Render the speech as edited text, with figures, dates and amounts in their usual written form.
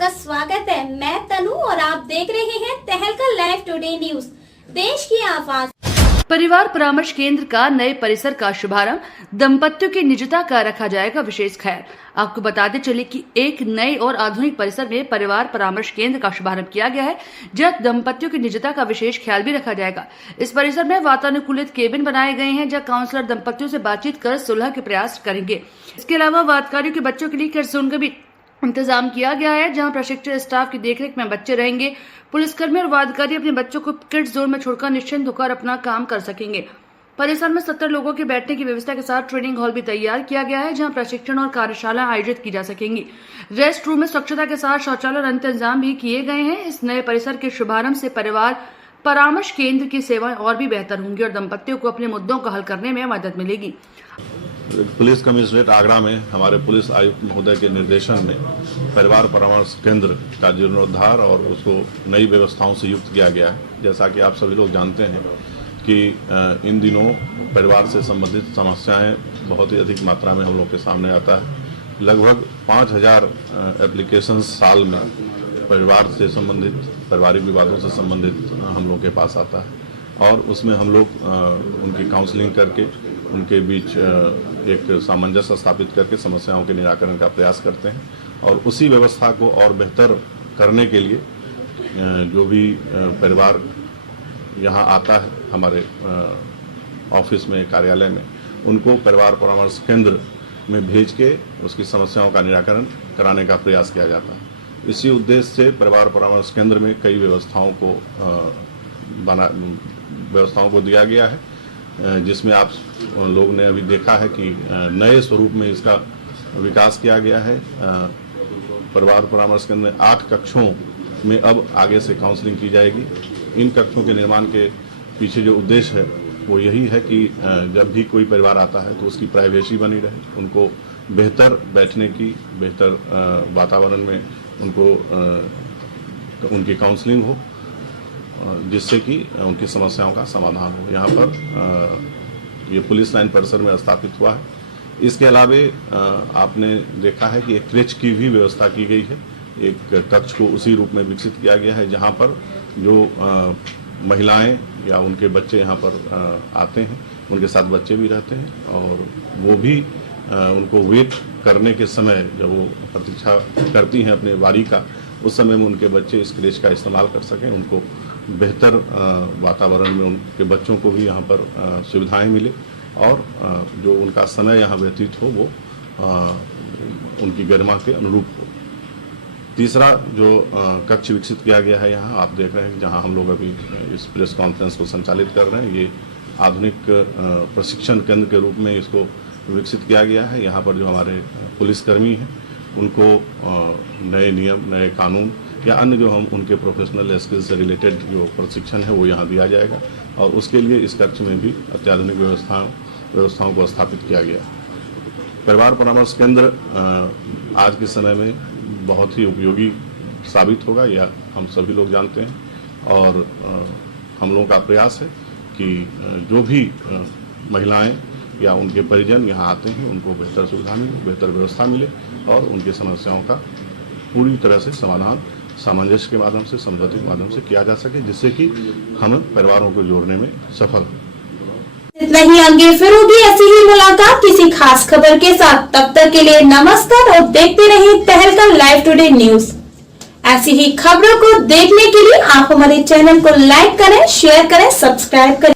आपका स्वागत है। मैं तनु और आप देख रहे हैं तहलका लाइव टुडे न्यूज, देश की आवाज। परिवार परामर्श केंद्र का नए परिसर का शुभारंभ, दंपतियों की निजता का रखा जाएगा विशेष ख्याल। आपको बताते चले कि एक नए और आधुनिक परिसर में परिवार परामर्श केंद्र का शुभारंभ किया गया है, जहां दंपतियों की निजता का विशेष ख्याल भी रखा जाएगा। इस परिसर में वातानुकूलित केबिन बनाए गए हैं, जहां काउंसलर दंपतियों से बातचीत कर सुलह के प्रयास करेंगे। इसके अलावा वादकारियों के बच्चों के लिए किड्स जोन का भी इंतजाम किया गया है, जहां प्रशिक्षित स्टाफ की देखरेख में बच्चे रहेंगे। पुलिसकर्मी और वादकारी अपने बच्चों को किड्स जोन में छोड़कर निश्चिंत होकर अपना काम कर सकेंगे। परिसर में 70 लोगों के बैठने की व्यवस्था के साथ ट्रेनिंग हॉल भी तैयार किया गया है, जहां प्रशिक्षण और कार्यशाला आयोजित की जा सकेंगी। रेस्ट रूम में स्वच्छता के साथ शौचालय और अन्य इंतजाम भी किए गए हैं। इस नए परिसर के शुभारंभ से परिवार परामर्श केंद्र की सेवाएं और भी बेहतर होंगी और दंपतियों को अपने मुद्दों को हल करने में मदद मिलेगी। पुलिस कमिश्नरेट आगरा में हमारे पुलिस आयुक्त महोदय के निर्देशन में परिवार परामर्श केंद्र का जीर्णोद्धार और उसको नई व्यवस्थाओं से युक्त किया गया है। जैसा कि आप सभी लोग जानते हैं कि इन दिनों परिवार से संबंधित समस्याएं बहुत ही अधिक मात्रा में हम लोग के सामने आता है। लगभग 5000 एप्लीकेशंस साल में परिवार से संबंधित, पारिवारिक विवादों से संबंधित हम लोग के पास आता है और उसमें हम लोग उनकी काउंसलिंग करके उनके बीच एक सामंजस्य स्थापित करके समस्याओं के निराकरण का प्रयास करते हैं और उसी व्यवस्था को और बेहतर करने के लिए जो भी परिवार यहाँ आता है हमारे ऑफिस में, कार्यालय में, उनको परिवार परामर्श केंद्र में भेज के उसकी समस्याओं का निराकरण कराने का प्रयास किया जाता है। इसी उद्देश्य से परिवार परामर्श केंद्र में कई व्यवस्थाओं को दिया गया है, जिसमें आप लोग ने अभी देखा है कि नए स्वरूप में इसका विकास किया गया है। परिवार परामर्श केंद्र में 8 कक्षों में अब आगे से काउंसलिंग की जाएगी। इन कक्षों के निर्माण के पीछे जो उद्देश्य है वो यही है कि जब भी कोई परिवार आता है तो उसकी प्राइवेसी बनी रहे, उनको बेहतर बैठने की, बेहतर वातावरण में उनको उनकी काउंसलिंग हो, जिससे कि उनकी समस्याओं का समाधान हो। यहाँ पर ये पुलिस लाइन परिसर में स्थापित हुआ है। इसके अलावे आपने देखा है कि एक क्रेच की भी व्यवस्था की गई है। एक कक्ष को उसी रूप में विकसित किया गया है, जहाँ पर जो महिलाएं या उनके बच्चे यहाँ पर आते हैं, उनके साथ बच्चे भी रहते हैं और वो भी उनको वेट करने के समय जब वो प्रतीक्षा करती हैं अपने बारी का, उस समय में उनके बच्चे इस क्रेच का इस्तेमाल कर सकें, उनको बेहतर वातावरण में उनके बच्चों को भी यहाँ पर सुविधाएं मिले और जो उनका समय यहाँ व्यतीत हो वो उनकी गरिमा के अनुरूप हो। तीसरा जो कक्ष विकसित किया गया है यहाँ आप देख रहे हैं, जहाँ हम लोग अभी इस प्रेस कॉन्फ्रेंस को संचालित कर रहे हैं, ये आधुनिक प्रशिक्षण केंद्र के रूप में इसको विकसित किया गया है। यहाँ पर जो हमारे पुलिसकर्मी हैं उनको नए नियम, नए कानून या अन्य जो हम उनके प्रोफेशनल स्किल्स से रिलेटेड जो प्रशिक्षण है वो यहाँ दिया जाएगा और उसके लिए इस कक्ष में भी अत्याधुनिक व्यवस्थाओं को स्थापित किया गया। परिवार परामर्श केंद्र आज के समय में बहुत ही उपयोगी साबित होगा, यह हम सभी लोग जानते हैं और हम लोगों का प्रयास है कि जो भी महिलाएं या उनके परिजन यहाँ आते हैं उनको बेहतर सुविधा मिले, बेहतर व्यवस्था मिले और उनकी समस्याओं का पूरी तरह से समाधान सामंजस्य के माध्यम से, समझौते के माध्यम से किया जा सके, जिससे कि हम परिवारों को जोड़ने में सफल हों। नहीं, आगे फिर होगी ऐसी ही मुलाकात किसी खास खबर के साथ। तब तक के लिए नमस्कार और देखते रहिए तहलका लाइव टुडे न्यूज। ऐसी ही खबरों को देखने के लिए आप हमारे चैनल को लाइक करें, शेयर करें, सब्सक्राइब करें।